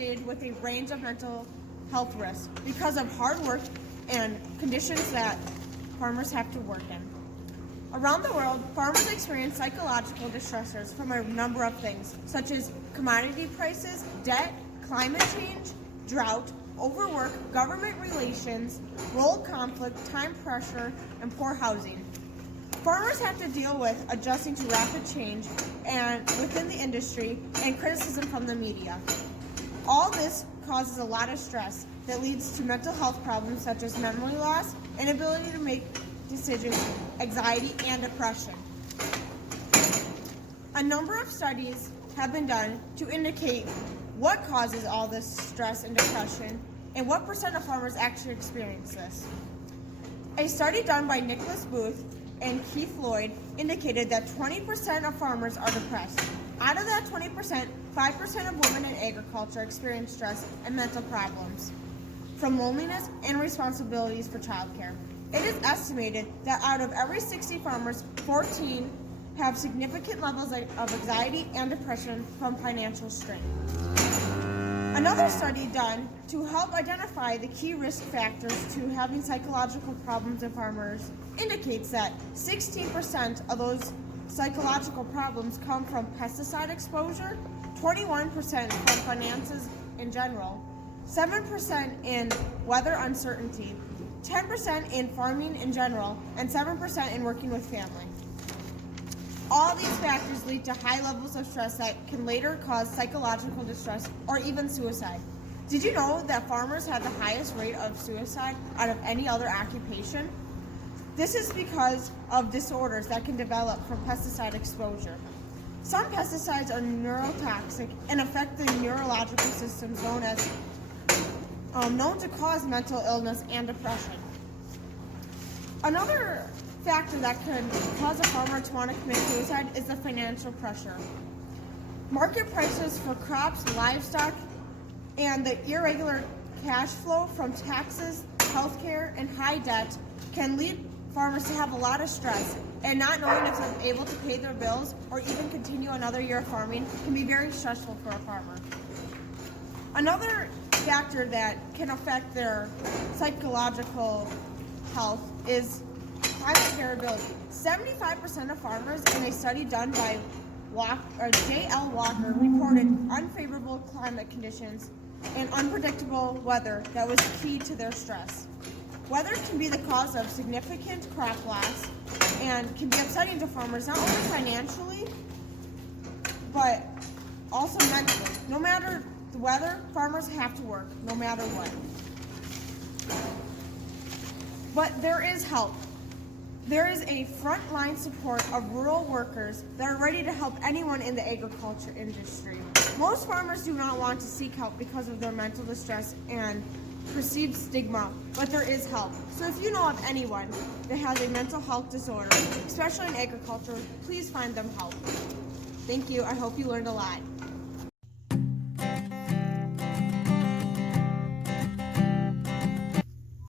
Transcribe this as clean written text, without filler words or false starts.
associated with a range of mental health risks because of hard work and conditions that farmers have to work in. Around the world, farmers experience psychological distressors from a number of things, such as commodity prices, debt, climate change, drought, overwork, government relations, world conflict, time pressure, and poor housing. Farmers have to deal with adjusting to rapid change and within the industry and criticism from the media. All this causes a lot of stress that leads to mental health problems such as memory loss, inability to make decisions, anxiety, and depression. A number of studies have been done to indicate what causes all this stress and depression and what percent of farmers actually experience this. A study done by Nicholas Booth and Keith Lloyd indicated that 20% of farmers are depressed. Out of that 20%, 5% of women in agriculture experience stress and mental problems from loneliness and responsibilities for childcare. It is estimated that out of every 60 farmers, 14 have significant levels of anxiety and depression from financial strain. Another study done to help identify the key risk factors to having psychological problems in farmers indicates that 16% of those psychological problems come from pesticide exposure, 21% from finances in general, 7% in weather uncertainty, 10% in farming in general, and 7% in working with family. All these factors lead to high levels of stress that can later cause psychological distress or even suicide. Did you know that farmers have the highest rate of suicide out of any other occupation? This is because of disorders that can develop from pesticide exposure. Some pesticides are neurotoxic and affect the neurological systems known to cause mental illness and depression. Another factor that could cause a farmer to want to commit suicide is the financial pressure. Market prices for crops, livestock, and the irregular cash flow from taxes, healthcare, and high debt can lead farmers to have a lot of stress, and not knowing if they're able to pay their bills or even continue another year of farming can be very stressful for a farmer. Another factor that can affect their psychological health is climate variability. 75% of farmers in a study done by J.L. Walker reported unfavorable climate conditions and unpredictable weather that was key to their stress. Weather can be the cause of significant crop loss and can be upsetting to farmers not only financially, but also mentally. No matter the weather, farmers have to work, no matter what. But there is help. There is a frontline support of rural workers that are ready to help anyone in the agriculture industry. Most farmers do not want to seek help because of their mental distress and perceived stigma, but there is help. So if you know of anyone that has a mental health disorder, especially in agriculture, please find them help. Thank you. I hope you learned a lot.